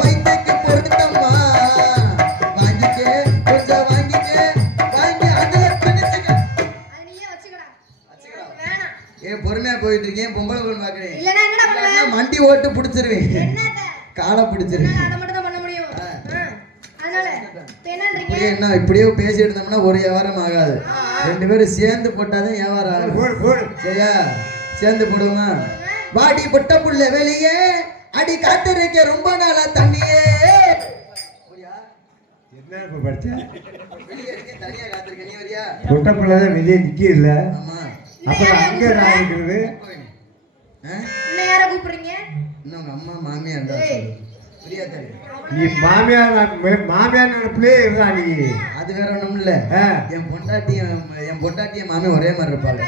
வைத்துக்கு பொருத்தம்மா வாங்கிக்க கொஞ்சம் வாங்கிக்க வாங்கி அதுல பிடிச்சுக்க. ஏன் பொறுமையா போயிட்டு இருக்கேன், பொம்பளை பொண்ணு பாக்குறேன், மண்டி ஓட்டு பிடிச்சிருவேன், காலை பிடிச்சிருவேன். என்ன இப்படியே பேசி எடுத்தோம்னா ஒரு வியாபாரம் ஆகாது, ரெண்டு பேரும் சேர்ந்து போட்டாதான் வியாபாரம் ஆகும். சரியா? சேர்ந்து போடுவோமா? வாடி பொட்ட புள்ள வெளியே அடி காத்திருக்க ரொம்ப நாளா தண்ணியே. என்ன படிச்ச? தனியா காத்திருக்க, நீ வரியா? பொட்ட புள்ளதான் வெளியே நிக்கல. ஆமா. அப்புறம் அங்க நான் இருக்கிறது. என்ன யார கூப்பிடுறீங்க? இன்னும் உங்க அம்மா மாமியார் தான் பிரியா தெரியும். நீ மாமியார் மாமியார் நினைப்பிலே இருந்தா நீ. அது வேற ஒண்ணும் இல்ல, என் பொண்டாட்டியும் மாமியார் ஒரே மாதிரி இருப்பாங்க.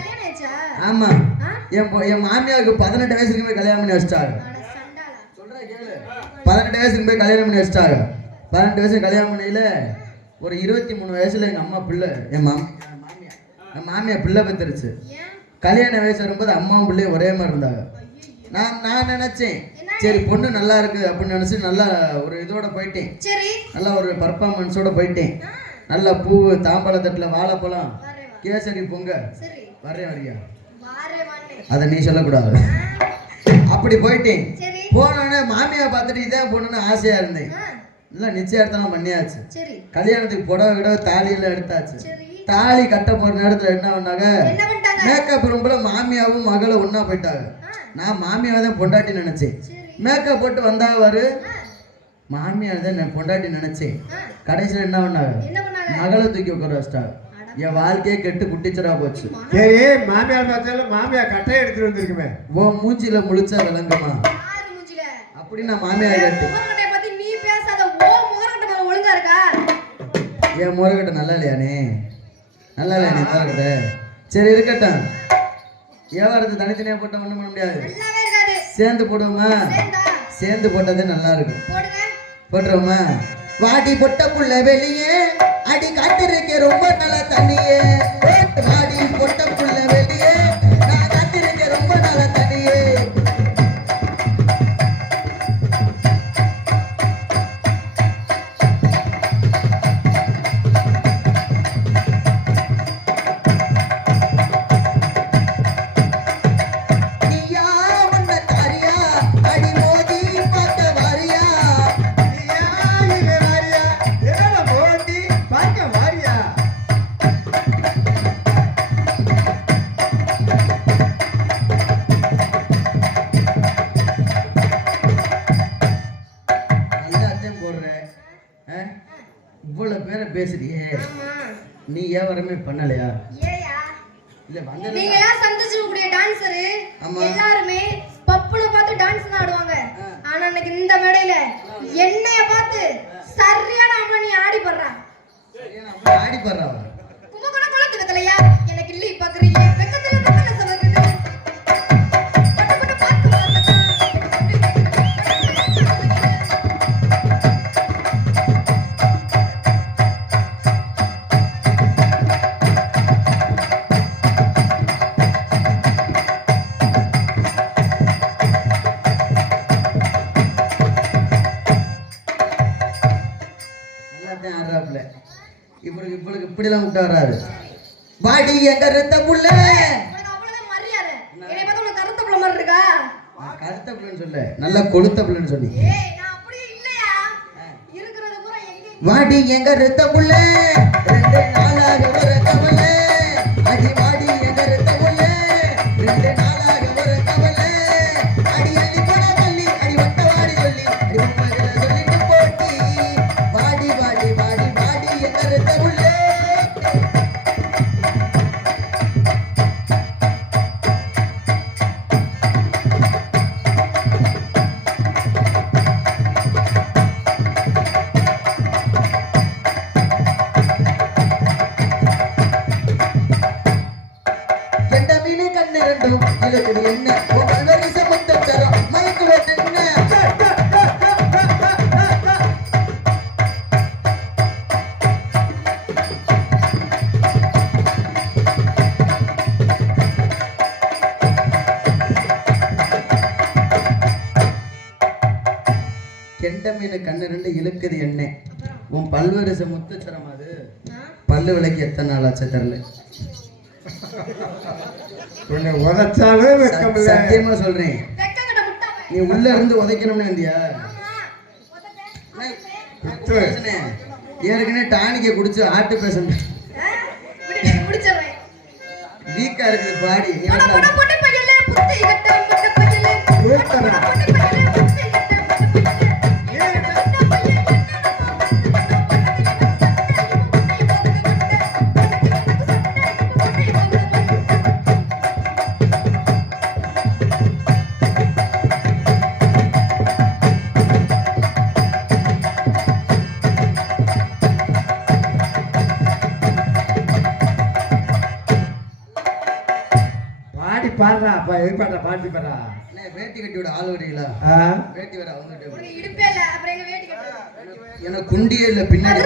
ஆமா, என் மாமியாருக்கு 18 வயசுக்கு போய் கல்யாணம் பண்ணி வச்சிட்டாங்க. சொல்றேன் கேளு, 18 வயசுக்கு போய் கல்யாணம் பண்ணி வச்சிட்டாங்க. 18 வயசு கல்யாணம் பண்ணையில ஒரு 23 வயசுல எங்க அம்மா பிள்ளை, என் மாமியார் பிள்ளை பெற்றுருச்சு. கல்யாண வயசு வரும்போது அம்மாவும் பிள்ளையும் ஒரே மாதிரி இருந்தாங்க. நான் நினைச்சேன் சரி பொண்ணு நல்லா இருக்கு அப்படின்னு நினைச்சு நல்லா ஒரு இதோட போயிட்டேன். நல்லா ஒரு பர்ஃபார்மன்ஸோட போயிட்டேன். நல்லா பூ, தாம்பாள தட்டுல வாழைப்பழம், கேசரி பொங்க வரேன் வரியா, அதை நீ சொல்லக்கூடாது. அப்படி போயிட்டேன். போனோடனே மாமியா பார்த்துட்டு இதான் பொண்ணுன்னு ஆசையா இருந்தேன். இல்லை நிச்சயார்த்தம் பண்ணியாச்சு. கல்யாணத்துக்கு புடவை கிடவை தாலியெல்லாம் எடுத்தாச்சு. தாலி கட்ட போற நேரத்துல என்ன பண்ணாங்க, மேக்கப் ரூம்ல மாமியாவும் மகளும் ஒன்னா போயிட்டாங்க. நான் மாமியாவை தான் பொண்டாட்டி நினைச்சேன். மேக்கப் போட்டு வந்தாவாரு மாமியார் தான் பொண்டாட்டி நினைச்சேன். கடைசியில் என்ன பண்ணாங்க, மகளை தூக்கி உட்கார வச்சிட்டாங்க. என் வாழ்க்கையே கெட்டு குட்டிச்சரா போச்சு. சரி, மாமியார் பார்த்தாலும் மாமியார் கட்டையை எடுத்துட்டு வந்திருக்குமே, ஓ மூஞ்சில முழிச்சா விளங்குமா அப்படி நான் மாமியார் கேட்டு. என் முறகட்ட நல்லா இல்லையானே, நல்லா இல்லையானே முறகட்ட. சரி இருக்கட்டும், வியாபாரத்தை தனித்தனியா போட்ட ஒண்ணும் பண்ண முடியாது, சேர்ந்து போடுவோமா? சேர்ந்து போட்டதே நல்லா இருக்கும். போட்டுருவோமா? வாடி பொட்ட புள்ள வெளியே அடி காத்திருக்க ரொம்ப நல்லா தண்ணியே. வாடி பொட்ட புள்ள வெளியே நான் காத்திருக்க ரொம்ப நல்லா தண்ணியே. இவ்வளவு பேரை பேசுறியே, நீ வியாபாரமே பண்ணலையா? இல்ல வந்து நீங்க எல்லாம் சந்திச்சுக்கூடிய டான்சர் எல்லாரும் பப்புல பார்த்து டான்ஸ் ஆடுவாங்க. ஆனா இன்னைக்கு இந்த மேடையில என்னைய பார்த்து சரியான அம்மா நீ ஆடி படுறா. ஆடி படுறா கும்பகோண குளத்துக்கலையா எனக்கு இல்ல பாக்குறீங்க வெக்கத்துல வெக்கல சொல்லுது. இவளுக்கு இப்படிலாம் விட்டு வராது. வாடி எங்க ரத்த புள்ள, கருத்த புள்ளன்னு சொல்ல, நல்லா கொளுத்த புள்ளன்னு சொல்லி. வாடி எங்க ரத்த புள்ள, 2 நாளாக ஒரு கவலை. அடி வாடி எங்க ரத்த புள்ள, 2 நாளாக ஒரு கவலை. அடி அள்ளி போட சொல்லி, அடி வட்ட வாடி சொல்லி, அடி மம்மதில சொல்லிட்டு போட்டி. வாடி வாடி வாடி வாடி எங்க ரத்த புள்ள. கெண்ட மீன் கண்ணு ரெண்டு இழுக்குது எண்ணெய். உன் பல்வரிசை முத்துச்சரம் அது பல்லு விலைக்கு எத்தனை நாள் ஆச்சு தெரியல. கொஞ்சம் உதைச்சாலும் வெக்கம் இல்லை. சத்தியமா சொல்றேன், நீ உள்ள இருந்து உதைக்கணும்னு வந்தியா? ஏற்கனவே டானிக்க குடிச்சு ஆட்டு பேசணும் வீக்கா இருக்குது பாடி. பாடுறா அப்பா எது பாடுறா பாட்டி பாடுறா. வேட்டி கட்டி விட ஆள் வரீங்களா? வேட்டி வர அவங்க எனக்கு குண்டியே இல்ல பின்னாடி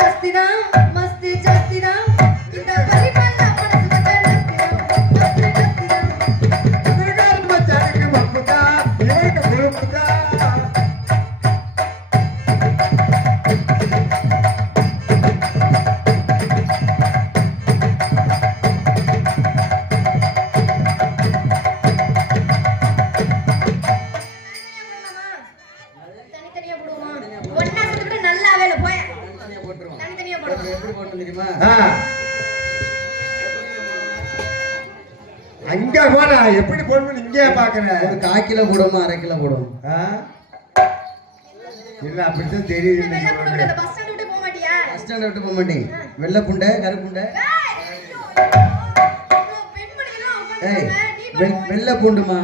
ஜாஸ்தி தான் மஸ்தி ஜாஸ்தி தான் இந்த பரிமள அங்க போடா எப்படி போடணும் இங்கே பாக்குறேன். ஒரு 1/4 கிலோ போடுமா 1/2 கிலோ போடும்? இல்ல அப்படித்தான் தெரியுது. பஸ் ஸ்டாண்ட் விட்டு போக மாட்டேன். வெள்ளை புண்டை கருப்புண்டை வெள்ளை பூண்டுமா?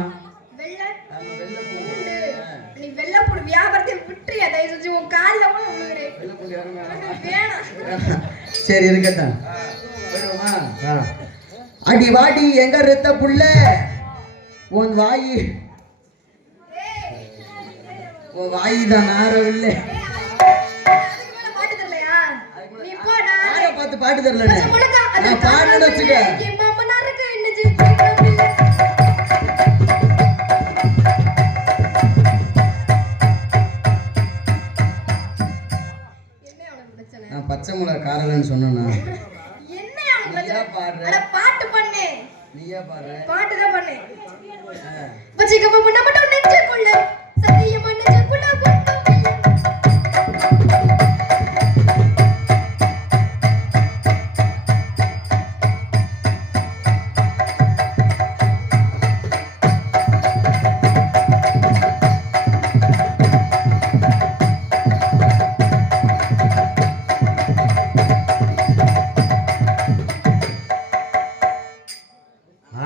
சரி இருக்கட்டும். அடி வாடி எங்க ரத்த புள்ள உன் வாயி தான் ஆறவில்லை. பார்த்து பாட்டு தெரியல நான் பாட்டு வச்சுக்க. நான் பச்சை மிளகா காரலன்னு சொன்னா பாட்டு பண்ணு. நீயா பாடுற? பாட்டு தான் பண்ணு. வச்சிக்க முன்ன மட்டும் நெஞ்சுக்குள்ள சத்தியமா நெஞ்சுக்குள்ள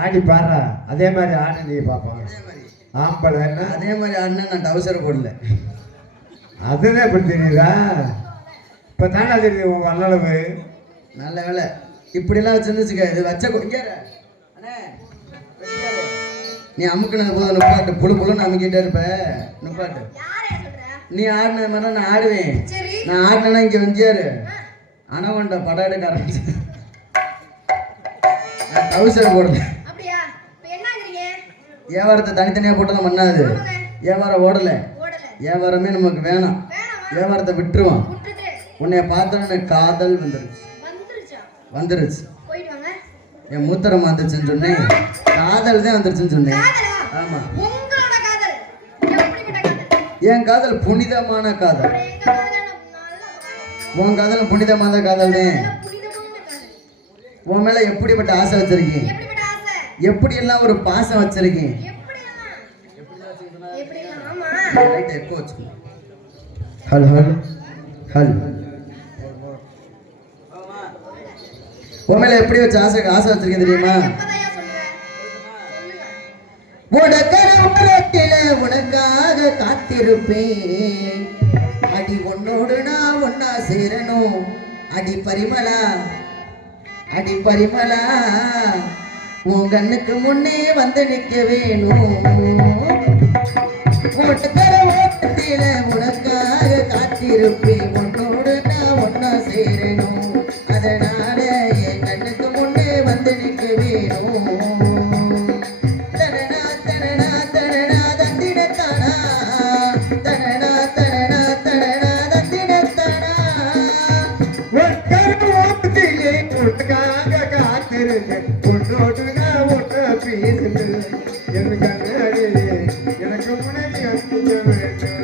ஆடி பாடுறா. அதே மாதிரி ஆடு நீ பாப்பா. ஆம்பளை அதே மாதிரி ஆடுனா நான் டவுசர் போடல. அதுதான் எப்படி தெரியுதா? இப்ப தானே தெரியுது உங்க அல்லளவு. நல்ல வேலை இப்படிலாம் வச்சிருந்துச்சுக்க. இது வச்ச நீ அமுக்குனது போதும். நுப்பாட்டு புழு புழுன்னு அமுக்கிட்டே இருப்ப. நுப்பாட்டு நீ ஆடின மாதிரி நான் ஆடுவேன். நான் ஆடினா இங்க வந்தியாரு அனவண்ட படம் எடுக்க ஆரம்பிச்சு. நான் டவுசர் போடல. வியாபாரத்தை தனித்தனியா போட்டதான் பண்ணாது. வியாபாரம் ஓடல. வியாபாரமே நமக்கு வேணாம். வியாபாரத்தை விட்டுருவோம். உன்னைய பார்த்தோன்னு காதல் வந்துருச்சு. என் மூத்தரம் வந்துருச்சுன்னு சொன்னேன். காதல் தான் வந்துருச்சுன்னு சொன்னேன். ஆமா என் காதல் புனிதமான காதல். உன் காதல் புனிதமான காதல் தான். உன் மேல எப்படிப்பட்ட ஆசை வச்சிருக்கீங்க, எப்படி எல்லாம் ஒரு பாசம் வச்சிருக்கீங்க. ஹல் ஹல் ஹல் உன் மேல எப்படி வச்சு ஆசை வச்சிருக்கேன் தெரியுமா? உனக்காக காத்திருப்பேன். அடி உன்னோடு நான் ஒன்னா சேரணும். அடி பரிமளா உன் கண்ணுக்கு முன்னே வந்து நிக்க வேணும். ஓட்டத்தில உனக்காக காத்திருப்பேன். உன்னோடு நான் ஒன்னா சேரணும். அதனால என் கண்ணுக்கு முன்னே வந்து நிக்க வேணும். தனனா தனனா தனனா தந்திட தானா தனனா முனை அஞ்சுக வேண்டும்.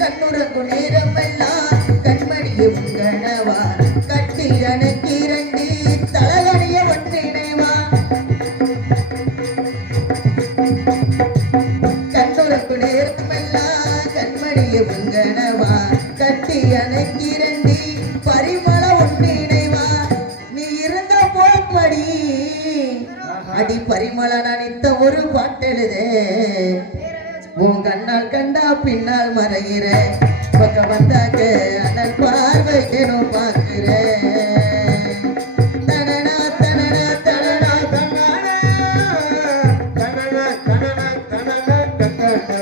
கண்ணுறங்கு நேரமெல்லாம் கண்மணியை உங்கனவா கட்டி எனக்கு இரண்டி தலகணிய ஒன்றிணைவா. கண்ணுறங்கு நேரமெல்லாம் கண்மணியை உங்கனவா கட்டி எனக்கு இரண்டி பரிமள ஒன்றிணைவா. நீ இருந்த போப்படி அடி பரிமள நனித்த ஒரு பாட்டெழுதே. உன் கண்ணால் கண்டா பின்னால் மறைகிற பக்கம் வந்தாக்க அண்ணல் பார்வைக்கணும் பார்க்கிறேன். தனனா தனனா தனனா தனனா, தனனா, தனனா, தனனா, தனனா.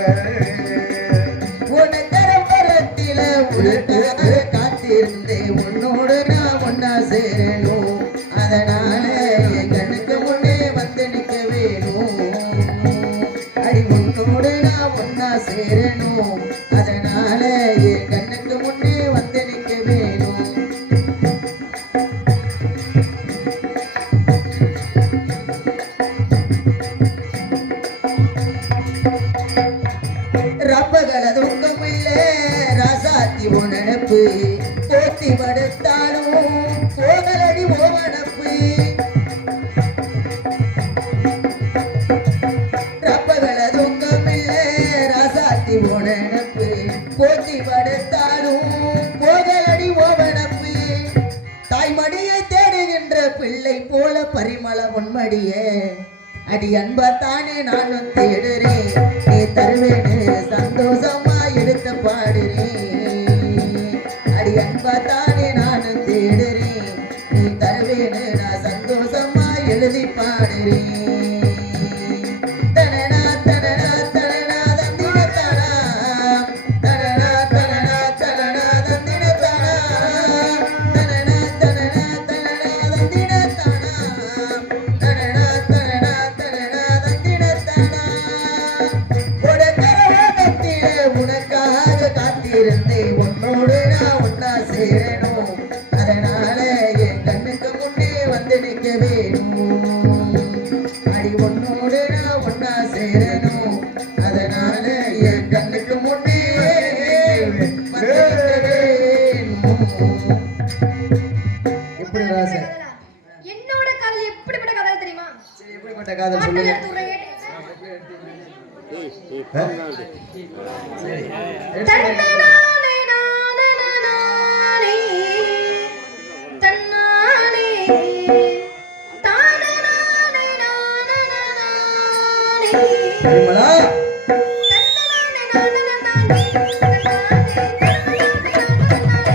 உனக்கரம்பரத்தில உனக்காக காத்திருந்தேன். உன்னோடு நான் ஒன்னா சேரணும். அதனால என் கண்ணுக்கு முன்னே வந்து நிற்க வேணும். அடி உன்னோடு நான் ஒன்னா சேரணும். அதனால என் கண்ணுக்கு முன்னே வந்து நிற்க வேணும். ரப்பகள துக்கம் இல்ல ராசாத்தி உணப்பு போத்தி படுத்தாலும் போகலடி ஓவனப்பு. ரப்பகள துக்கம் இல்ல ராசாத்தி உணப்பு போத்தி படுத்தாலும் போகலடி ஓவனப்பு. தாய்மடியை தேடுகின்ற பிள்ளை போல பரிமள உன்மடியே அடி அன்பா தானே நானும் தேடுறேன். நீ தருவேன்னு சந்தோஷமா எடுத்து பாடுறேன். அடி அன்பா தானே நானும் தேடுறேன். நீ தருவேன்னு நான் சந்தோஷமா எழுதி பாடுறேன். தனனா தனனா தனனா தந்தின தனா தனனா தனனா தனனா தந்தின தனா தனனா தனனா தனனா தந்தின தனா தனனா தனனா தனனா தந்தின தனா. உனக்கரவத்திலே உனக்காக காத்திருந்தேன். உன்னோடு நான் ஒன்னா சேரணும். அதனால என் கண்ணுக்கு முன்னே வந்து நிற்க வேணும். அடி உன்னோடு நான் ஒன்னா சேரணும். அதனால என் கண்ணுக்கு முன்னே வந்து நிற்க வேணும். எப்படி ராசா? என்னோட காதல் எப்படிப்பட்ட காதல் தெரியுமா? சரி, எப்படிப்பட்ட காதல் பாட்டில் சொல்லுங்க. எடுத்து விடுறேன், கேட்டு. சரி, தன்னானே நானே நானே தன்னானே தானே நானே நானே நானே பரிமளா தன்னானே நானே நானே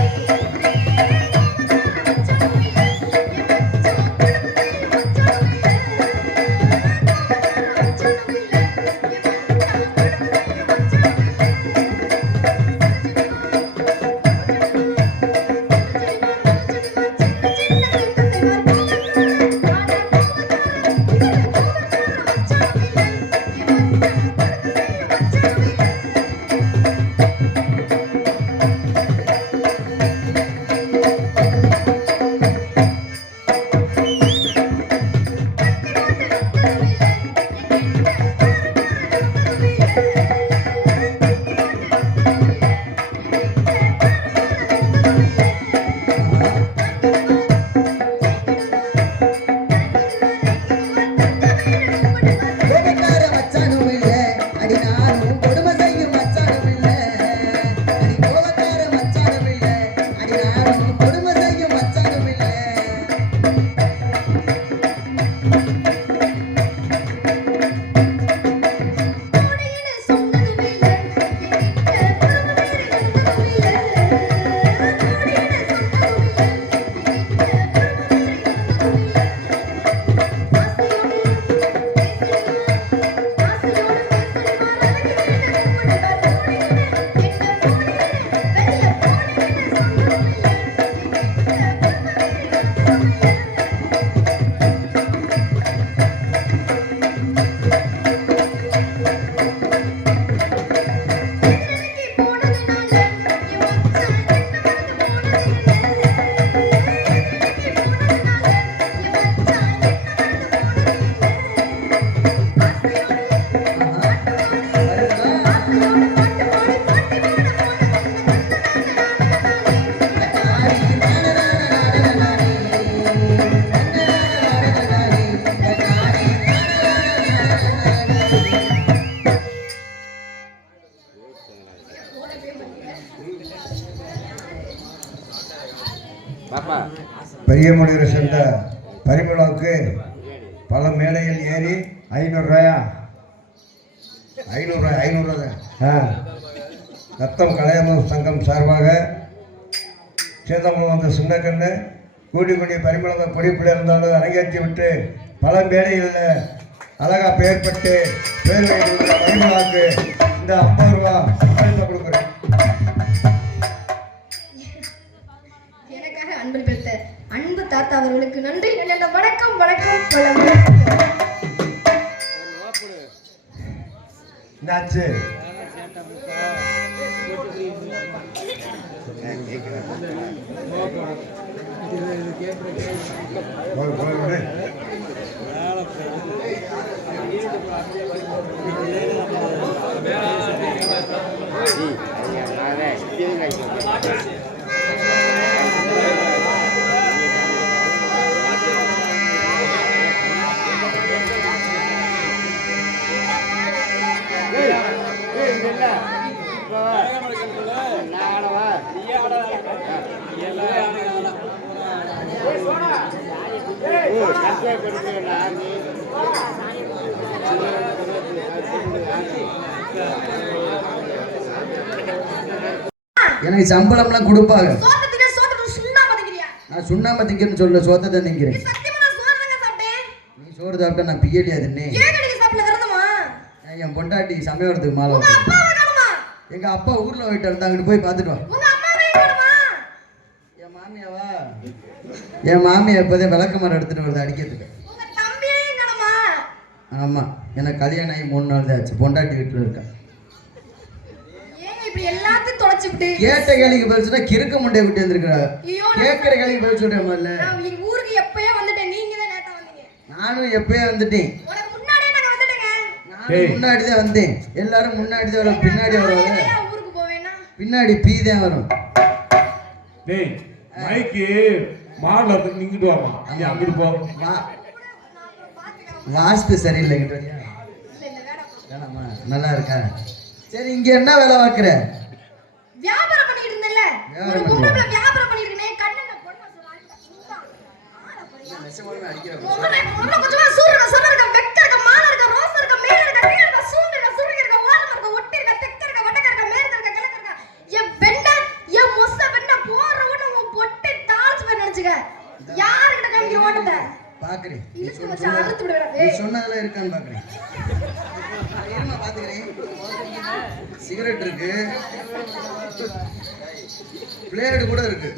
பெரிய முடிவு சேர்ந்த பரிமளாவுக்கு பல மேடையில் ஏறி 500 ரூபாயா 500 தான் ரத்தம் கலையம சங்கம் சார்பாக சேதம்பரம் வந்த சின்ன கண்ணு கூடி கூடி பரிமளத்தை பொடிப்பிட இருந்தாலும் அரங்கேற்றி விட்டு பல மேடைகளில் அழகா பெயர் பெற்று பேர் வைத்து பரிமளாவுக்கு இந்த 50 ரூபா பரிசை கொடுக்குறேன். எனக்காக அன்பு பெற்ற அன்பு தாத்தா அவர்களுக்கு நன்றி. வணக்கம் வணக்கம் வணக்கம். என்னாச்சு? எனக்கு சம்பளம்லாம் கொடுப்பாங்க. நான் சுண்ணாம்பு திங்கன்னு சொல்ல சோத்தை திங்கிறேன். நீ சோறு சாப்பிட்டா நான் பிஎல்டி அதுன்னே. என் பொண்டாட்டி சமையறதுக்கு மாலை எங்க அப்பா ஊர்ல போயிட்டு இருந்தா அங்கிட்டு போய் பார்த்துட்டு வா. என் மாமியாவா? என் மாமியா இப்போதே விளக்க மரம் எடுத்துட்டு வருது அடிக்கிறதுக்கு. ஆமா எனக்கு கல்யாணம் ஆகி 3 நாள் தான் ஆச்சு. பொண்டாட்டி வீட்டுல இருக்கா. கேட்ட கேள்விக்கு பதில் சொன்னா கிறுக்க முண்டைய விட்டு வந்திருக்கிறா. கேட்கிற கேள்விக்கு பதில் சொல்றேன் முதல்ல. நானும் எப்பயே வந்துட்டேன். முன்னாடி தான் வந்தேன். எல்லாரும் முன்னாடி தான் வரும், பின்னாடி வருவாங்க. பின்னாடி பீ தான் வரும். டேய் மைக்கு மாடல இருக்கு, நீங்கிட்டு வாமா. நீ அங்கிட்டு போ. வாஸ்து சரியில்லை. வேணாமா? நல்லா இருக்கா? சரி இங்க என்ன வேலை பார்க்குற? வியாபாரம் பண்ணிட்டு இருந்தல்ல. ஒரு பொம்பளை வியாபாரம் பண்ணிட்டு இருக்கனே கண்ணன பொண்ணு சொல்றாங்க. நெசமாலுமே அடிக்கிற. பொம்பளை கொஞ்சமா சூரக சரக வெக்கறக மாலர்க ரோசர்க மேலர்க நீலர்க சூண்டர்க சுருகர்க வால்மர்க ஒட்டிர்க தெக்கர்க வட்டகர்க மேர்கர்க கிழக்கர்க எ வெண்ண எ மொச வெண்ண போற உன உன் பொட்டி டால்ஸ் பண்ண நினைச்சுக்க. யார்கிட்ட காமிக்கிற ஓட்டத பாக்குறேன். நீ சொன்னதெல்லாம் இருக்கான்னு பாக்குறேன். இருமா பாத்துக்கிறேன். சிகரெட் இருக்கு, பிளேட் கூட இருக்கு,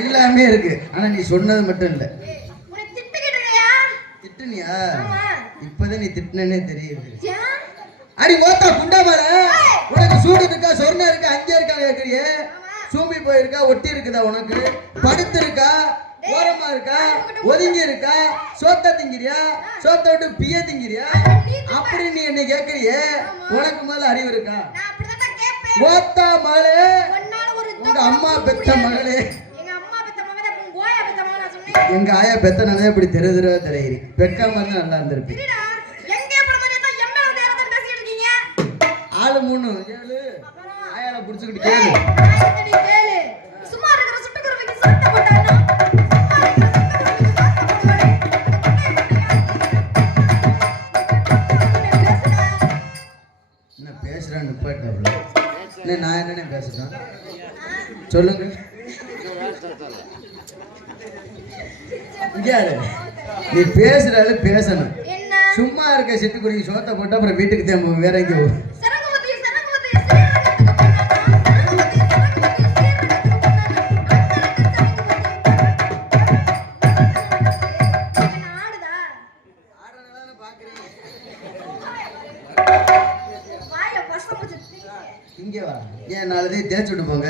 எல்லாமே இருக்கு. ஆனா நீ சொன்னது மட்டும் இல்ல. திட்டுனியா? இப்பதான் நீ திட்டுனே தெரியுது. அடி ஓத்தா குண்டா பாரு. உனக்கு சூடு இருக்கா, சொர்ணம் இருக்கா, அங்கே இருக்கா கேக்குறியே? சூம்பி போயிருக்கா, ஒட்டி இருக்குதா உனக்கு? படுத்து இருக்கா, ஓரமா இருக்கா, ஒதுங்கி இருக்கா, சோத்த திங்கிறியா, சோத்த விட்டு பிய திங்கிறியா? அப்படி நீ என்ன கேக்குறியே? உனக்கு மேல அறிவு இருக்கா? ஓத்தா மகளே, உங்க அம்மா பெத்த மகளே. எங்க ஆயா பெத்த நல்லா இப்படி தெரு தெருவா தெரியுது. பெக்காம இருந்தா நல்லா இருந்திருக்கு. ஆளு 3 7 ஆயால புடிச்சுக்கிட்டு கேளு. என்ன பேசுறான்னு நிப்பாட்டாப்ல. என்ன நான் என்னன்னு பேசுறேன் சொல்லுங்க. நீ பேசுறாரு பேசணும். சும்மா இருக்க சிட்டுக்குருவி சோத்த போட்டு அப்புறம் வீட்டுக்கு தான் வேற எங்க இங்க வா. ஏன் நாளைக்கு தேய்ச்சி விட்டு போங்க.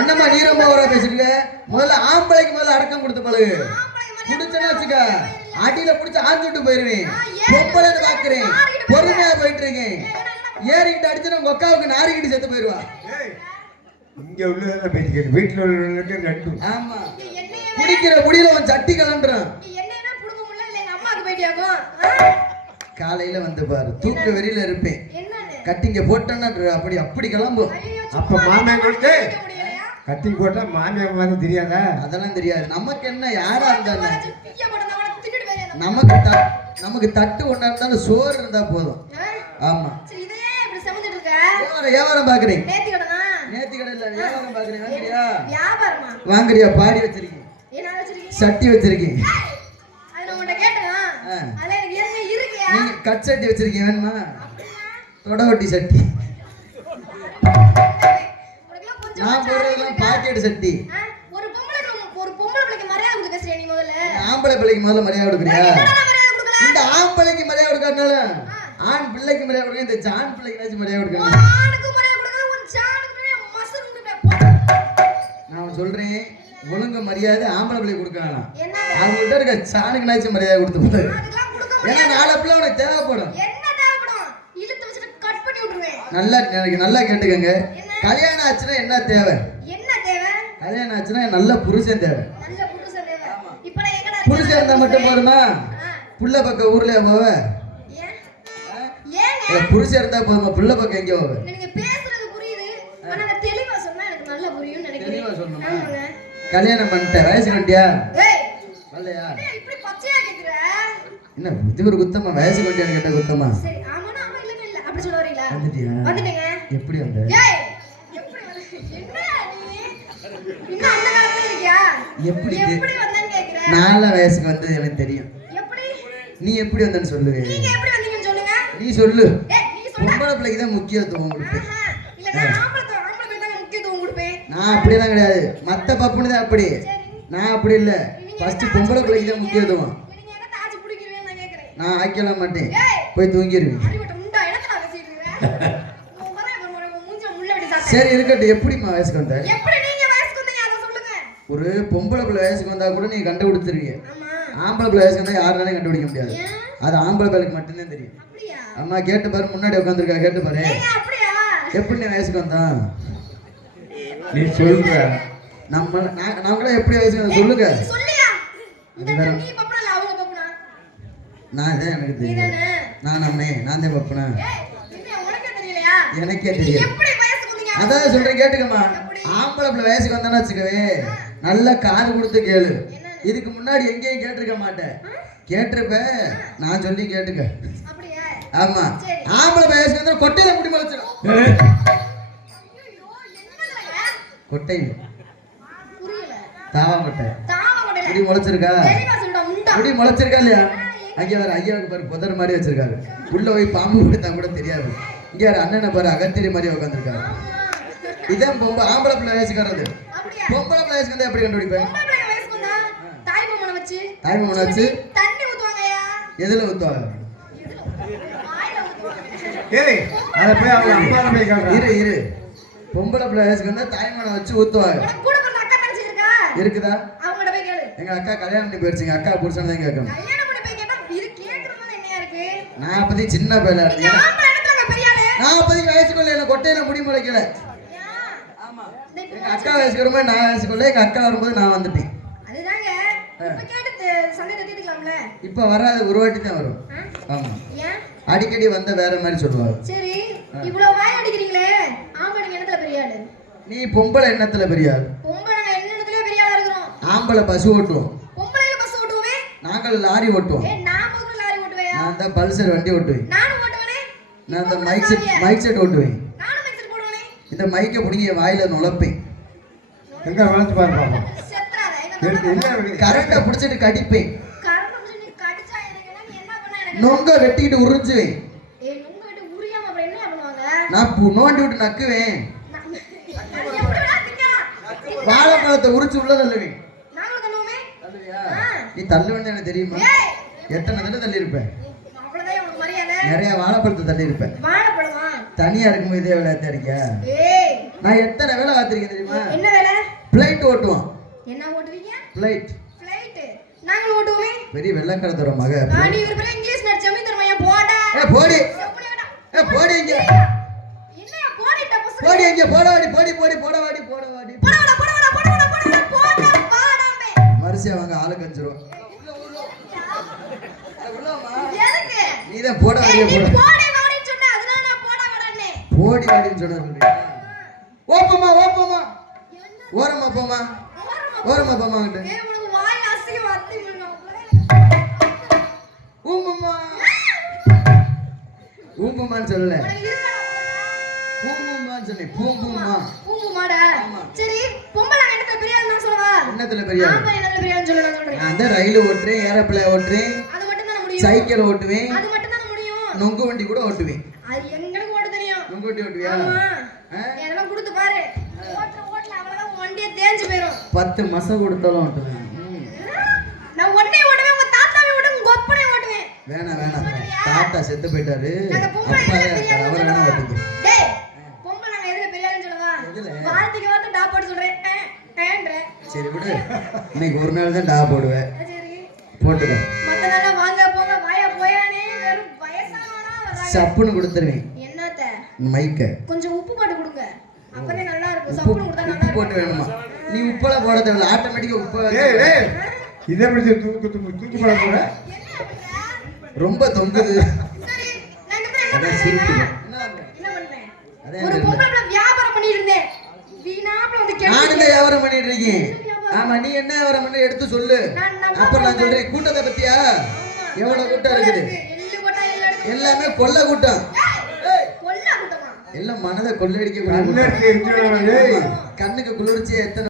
என்னம்மா நீ ரொம்ப ஓவரா பேசுறீங்க? முதல்ல ஆம்பளைக்கு முதல்ல அடக்கம் கொடுத்து பழகு. புடிச்சனா வச்சுக்க, அடியில புடிச்சு ஆஞ்சு விட்டு போயிருவேன். பொம்பளைன்னு பாக்குறேன், பொறுமையா போயிட்டு இருக்கேன். ஏறிக்கிட்டு அடிச்சுனா உங்க அக்காவுக்கு நாரிக்கிட்டு செத்து போயிருவா. இங்க உள்ள பேசிக்கிட்டு வீட்டுல உள்ளவங்களுக்கு நட்டு. ஆமா குடிக்கிற குடியில அவன் சட்டி கலண்டுறான். காலையில வந்து பாரு, தூக்க வெறியில இருப்பேன். கட்டிங்க போட்டோன்னா அப்படி அப்படி கிளம்பும். அப்ப மாமியார் கொடுத்து கட்டிங் போட்டா மாமியார் மாதிரி தெரியாதா? அதெல்லாம் தெரியாது. நமக்கு என்ன யாரா இருந்தாலும் பிய போடுறத அவன தின்னுட்டு போயிரேன். நமக்கு தட்டு ஒண்ணா இருந்தாலும் சோறு இருந்தா போதும். ஆமா. சரி இதே இப்படி சமைச்சிட்டு இருக்க. வியாபாரம் பாக்குறீங்க? நேத்தி கடை இல்ல வியாபாரம் பாக்குறீங்க. வாங்குறியா? வியாபாரமா? வாங்குறியா? பாடி வச்சிருக்கீங்க. என்ன வச்சிருக்கீங்க? சட்டி வச்சிருக்கீங்க. அது நான் உன்கிட்ட கேட்டேன். அதுல எனக்கு ஏற்கனவே இருக்கியா? நீங்க கட் சட்டி வச்சிருக்கீங்க வேணுமா? தொடவட்டி சட்டி. நான் போடுறதெல்லாம் பாக்கெட் சட்டி. ஒரு பொம்பளை பிள்ளைக்கு மரியாதை கொடுக்க பேசுறியா நீ முதல்ல? ஆம்பளை பிள்ளைக்கு முதல்ல மரியாதை கொடுக்குறியா? என்னடா மரியாதை கொடுக்கல? இந்த ஆம்பளைக்கு மரியாதை கொடுக்கறனால ஆண் பிள்ளைக்கு மரியாதை கொடுக்க, இந்த ஜான் பிள்ளைக்கு மரியாதை கொடுக்கணும். ஆணுக்கு மரியாதை கொடுக்கற உன் ஜானுக்கு மசருங்க. நான் சொல்றேன் ஒழுங்கு மரியாதை ஆம்பளை பிள்ளை கொடுக்கலாம். என்ன அவங்கள்ட்ட இருக்க சாணுக்குனாச்சும் மரியாதை கொடுத்து போடு. அதெல்லாம் கொடுக்க ஏன்னா நாளை பிள்ளை உனக்கு தேவைப்படும். என்ன தேவைப்படும்? இழுத்து வச்சிட்டு கட் பண்ணி விட்டுருவேன். நல்லா எனக்கு நல்லா கேட்டுக்கங்க. கல்யாணம் ஆச்சுன்னா என்ன தேவை? என்ன தேவை? கல்யாணம் ஆச்சுன்னா நல்ல புருஷன் தேவை. நல்ல புருஷன் தேவை. இப்போ நான் எங்கடா புருஷன் இருந்தா மட்டும் போதுமா? புள்ள பக்கம் ஊர்லயே போவ? ஏன்? ஏங்க? புருஷன் இருந்தா போதுமா? புள்ள பக்கம் எங்க போவ? நீங்க பேசுறது புரியுது. ஆனா நான் தெளிவா சொன்னா எனக்கு நல்லா புரியும்னு நினைக்கிறேன். தெளிவா சொல்லணுமா? ஆமாங்க. கல்யாணம் பண்ணிட்ட வயசு கண்டியா? ஏய் வரலையா? என்ன இப்படி பச்சையா கேக்குற? என்ன இது ஒரு குத்தமா? வயசு கண்டியான்னு கேட்ட குத்தமா? சரி ஆமானா ஆமா இல்ல அப்படி சொல்ல வரீங்களா? வந்துட்டியா? வந்துட்டேங்க. எப்படி வந்த? ஏய் எப்படி வந்த? என்ன நீ இன்னும் அந்த காலத்துல இருக்கியா? எப்படி வந்தேன்னு கேக்குற? நால வயசுக்கு வந்தது எனக்கு தெரியும். எப்படி? நீ எப்படி வந்தன்னு சொல்லு. நீங்க எப்படி வந்தீங்கன்னு சொல்லுங்க. நீ சொல்லு. ஏய் நீ சொல்ல. பொம்பளை பிள்ளைக்கு தான் முக்கியத்துவம் கொடுப்பேன். இல்ல நான் ஆம்பளை பிள்ளை தான் முக்கியத்துவம் கொடுப்பேன். நான் அப்படிலாம் கிடையாது. மத்த பப்புனு தான் அப்படி. நான் அப்படி இல்ல. ஃபர்ஸ்ட் பொம்பளை பிள்ளைக்கு தான் முக்கியத்துவம். நீங்க என்ன தாச்சி புடிக்கிறீங்கன்னு நான் கேக்குறேன். நான் ஆக்கலாம் மாட்டேன். ஏய் போய் தூங்கிடுவேன். அறிவட்ட முண்டா என்னடா பேசிட்டு இருக்க? உன் வர மூஞ்சில முள்ள வெட்டி சாப்பிட்டேன். சரி இருக்கட்டும். எப்படிமா வயசுக்கு வந்த? எப்படி நீங்க வயசுக்கு வந்தீங்க அத சொல்லுங்க. ஒரு பொம்பளை பிள்ளை வயசுக்கு வந்தா கூட நீ கண்டுபிடிச்சிருவீங்க. ஆமா. ஆம்பளை பிள்ளை வயசுக்கு வந்தா யாருனாலும் கண்டுபிடிக்க முடியாது. ஏன்? அது ஆம்பளை பிள்ளைக்கு மட்டும்தான் தெரியும். அப்படியா? அம்மா கேட்டு பாரு, முன்னாடி உட்காந்துருக்கா கேட்டு பாரு. ஏங்க அப்படியா? எப்படி நீ வயசுக்கு வந்தான்? நீ சொல்ற நாங்களே எப்படி வயசுக்கு வந்தோம் சொல்லுங்க. நீ சொல்லியா? இந்த நீ பப்பறல அவங்க பப்பனா? நான் தான் எனக்கு தெரியும். நீதானே? நான் தான் பப்பனா. ஏய் என்ன உனக்கே தெரியலையா? எனக்கே நீ தெரியும். எப்படி வயசுக்கு வந்தீங்க? அதான் சொல்றேன் கேட்டுக்கம்மா. ஆம்பளை பிள்ளை வயசுக்கு வந்தானு வச்சுக்கவே நல்லா காது கொடுத்து கேளு. இதுக்கு முன்னாடி எங்கேயும் கேட்டிருக்க மாட்டேன். கேட்டிருப்ப நான் சொல்லி கேட்டுக்க. அப்படியே? ஆமா. ஆம்பளை வயசுக்கு வந்தா கொட்டையில முடி முளைச்சிடும். ஐயோ என்னதுங்க? கொட்டையில புரியல. தாவாங்கொட்டை தாவங்கடல. முடி முளைச்சிருக்கா? தெளிவா சொல்டா முண்டா. முடி முளைச்சிருக்கா இல்லையா? அங்கே வேற ஐயாவுக்கு பாரு புதர் மாதிரி வச்சிருக்காரு. உள்ள போய் பாம்பு பிடித்தா கூட தெரியாது. இங்க வேற அண்ணனை பாரு அகத்திரி மாதிரி உட்காந்துருக்காரு. இதான் ஆம்பளை பிள்ளை வயசுக்கு வர்றது. அப்படியே? பொம்பளை பிள்ளை வயசுக்கு வந்தா எப்படி கண்டுபிடிப்பேன்? பொம்பளை பிள்ளை வயசுக்கு வந்தா தாய் பொம்மனை வச்சு வச்சு தண்ணி ஊத்துவாங்கயா. எதுல ஊத்துவாங்க? வாயில ஊத்துவாங்க. ஏய் அத போய் அவங்க அம்மா போய் கேக்குறா. இரு பொம்பளை பிள்ளை வயசுக்கு வந்தா தாய்மானை வச்சு ஊத்துவாங்க. உனக்கு கூட பிறந்த அக்கா தங்கச்சி இருக்கா? இருக்குதா? அவங்கட போய் கேளு. எங்க அக்கா கல்யாணம் பண்ணி போயிருச்சுங்க. அக்கா புருஷன் தான் கேட்கணும். கல்யாணம் பண்ணி போய் கேட்டா இது கேக்குறது என்னையா இருக்கு? நான் அப்பதி சின்ன பையலா நீங்க இருந்தேன். ஆம்பளை என்னத்துலங்க பெரிய ஆளு? நான் அப்பதி வயசுக்குள்ள என்ன கொட்டையில முடி முளைக்கல. ஆமா. எங்க அக்கா வயசுக்கு வரும்போது நான் வயசுக்குள்ள எங்க அக்கா வரும்போது நான் வந்துட்டேன். அதுதாங்க இப்ப கேட்டு சந்தேகத்தை தீர்த்துக்கலாம்ல. இப்ப வராது, ஒரு வாட்டி தான் வரும். ஆமா. ஏன்? அடிக்கடி வந்த வேற மாதிரி சொல்லுவாங்க. சரி இவ்வளவு வாய் அடிக்கிறீங்களே ஆம்பளை என்னத்துல பெரிய ஆளு? நீ பொம்பளை எண்ணத்துல பெரிய ஆள். பொம்பளை நாங்க என்னத்துல பெரிய ஆளா இருக்கிறோம்? ஆம்பளை பஸ் ஓட்டுவோம். பொம்பளைல பஸ் ஓட்டுவோமே. நாங்கள் லாரி ஓட்டுவோம். ஏய் நான் முதல்ல லாரி ஓட்டுவேயா? நான் தான் பல்சர் வண்டி ஓட்டுவேன். நானும் ஓட்டுவனே. நான் அந்த மைக் செட் ஓட்டுவேன். நானும் மைக் செட் போடுவனே. இந்த மைக்கை பிடிங்கி வாயில நுழைப்பேன். எங்க வளர்த்து பாரு பாப்பா. செத்ராத என்ன கரெக்டா பிடிச்சிட்டு கடிப்பேன். கரெக்டா பிடிச்சி நீ கடிச்சா எனக்கு என்ன பண்ண எனக்கு? நொங்க வெட்டிக்கிட்டு உறிஞ்சுவேன். ஏய் நுங்க விட்டு உரியாம அப்புறம் என்ன பண்ணுவாங்க? நான் நோண்டி விட்டு நக்குவேன். எப்படிடா திங்க? வாழைப்பழத்தை உரிச்சு உள்ள தள்ளுவேன். நாங்களும் தள்ளுவோமே. தள்ளுவியா? நீ தள்ளுவேன்னு எனக்கு தெரியுமா? ஏய் எத்தனை தடவை தள்ளி இருப்பேன்? அவ்வளவுதான் உனக்கு மரியாதை. நிறைய வாழைப்பழத்தை தள்ளி இருப்பேன். வாழைப்பழமா? தனியா இருக்கும்போது இதே வேலை இருக்கியா? ஏய் நான் எத்தனை வேலை பார்த்திருக்கேன் தெரியுமா? என்ன வேலை? பிளைட் ஓட்டுவான். என்ன ஓட்டுவீங்க? பிளைட். ஃளைட். நாங்களும் ஓட்டுவோமே. பெரிய வெள்ளக்காரத்தோட மக. ஆடி இவர் பேர் இங்கிலீஷ் நடிச்ச ஜமீன்தார் போடா. போடி. செப்புடி வேடா. போடி இங்க. என்னையா போடிட்ட புஸ். போடி இங்க போடவாடி போடவாடி. போடா வாடாமே. மரிசியா வாங்க ஆளுக்கு 5 ரூபா. எதுக்கு? நீதான் போடவாடியே நீ போட. போடே வாடின்னு சொன்ன அதனால நான் போடா வாடானே. ஓடி வாடின்னு சொல்றியா? ஓப்பமா ஓப்பமா ஓரமா போமா ஓரமா போமாங்கிட்ட ஏய் உனக்கு வாய் அசிங்க அத்திங்க ஊம்பமா ஊம்பமான்னு சொல்லல உனக்கு இருக்கா பூம்புமான்னு சொன்னேன் பூம்புமா பூம்புமாடா சரி பொம்பளை என்னத்துல பெரிய ஆளுன்னு சொல்லவா என்னத்துல பெரிய ஆளு? ஆம்பளை என்னத்துல பெரிய ஆளுன்னு சொல்லு நான் சொல்றேன் நான் தான் ரயில் ஓட்டுறேன் ஏரோப்ளேன் ஓட்டுறேன் அது மட்டும் தான் முடியும் சைக்கிள் ஓட்டுவேன் அது மட்டும் தான் முடியும் நொங்கு வண்டி கூட ஓட்டுவேன் அது எங்களுக்கு ஓட்ட தெரியும் நொங்கு வண்டி ஓட்டுவியா ஆமா ஆ? இதெல்லாம் கொடுத்து பாரு ஓட்டல அவ்வளவுதான் உன் வண்டியே தேஞ்சு போயிடும் 10 மாசம் கொடுத்தாலும் ஓட்டுவேன் நான் ஒன்னே ஓட்டுவேன் உங்க தாத்தாவே ஓட்டுவேன் உங்க ஒப்பனே ஓட்டுவேன் வேணாம் வேணாம் தாத்தா செத்து போயிட்டாரு நாங்க பொம்பளை அப்பா எதுல பெரிய ஆளுன்னு அவர் வேணா சொல்லவா ஓட்டுங்க டேய் பொம்பளை நாங்க எதுல பெரிய ஆளுன்னு சொல்லவா எதுல? வார்த்தைக்கு வார்த்தை டாப் போட்டு சொல்றேன் ஏன்ற சரி விடு இன்னைக்கு ஒரு நாள் தான் டா போடுவேன் சரி போட்டுக்க மத்த நாளா வாங்க போங்க வாயா போயானே வெறும் வயசானவனா வர்றாங்க சப்புன்னு கொடுத்துருவேன் என்னத்த மைக்க கொஞ்சம் உப்பு போட்டு கொடுங்க அப்பதான் நல்லா இருக்கும் உப்பு சப்புன்னு கொடுத்தா நல்லா உப்பு போட்டு இருக்கும் வேணுமா நீ உப்பெல்லாம் போட தேவையில்ல ஆட்டோமேட்டிக்கா உப்பு டேய் டேய் இதை பிடிச்சி தூக்கு போட போற என்ன பண்ற ரொம்ப தொங்குது சரி நான் இந்த என்ன அதான் பண்றேன் சிரிக்குது. என்ன பண்றேன் அதான் ஒரு தெரியல. பொம்பளை பிள்ளை வியாபாரம் பண்ணிட்டு இருந்தேன் வீணாப்புல வந்து நானும் கெடுத்து தான் வியாபாரம் பண்ணிட்டு இருக்கேன் ஆமா நீ என்ன வியாபாரம் பண்ண எடுத்து சொல்லு நான் அப்புறம் நான் சொல்றேன் கூட்டத்தை பத்தியா எவ்வளவு கூட்டம் இருக்குது எள்ளு போட்டா எள்ளு எடுத்து எல்லாமே கொள்ள கூட்டம் கொல்ல கூட்டமா எல்லாம் மனதை கொள்ளடிக்க கண்ணெடுத்து எரிஞ்சிடணும் டேய் கண்ணுக்கு குளிர்ச்சியா எத்தனை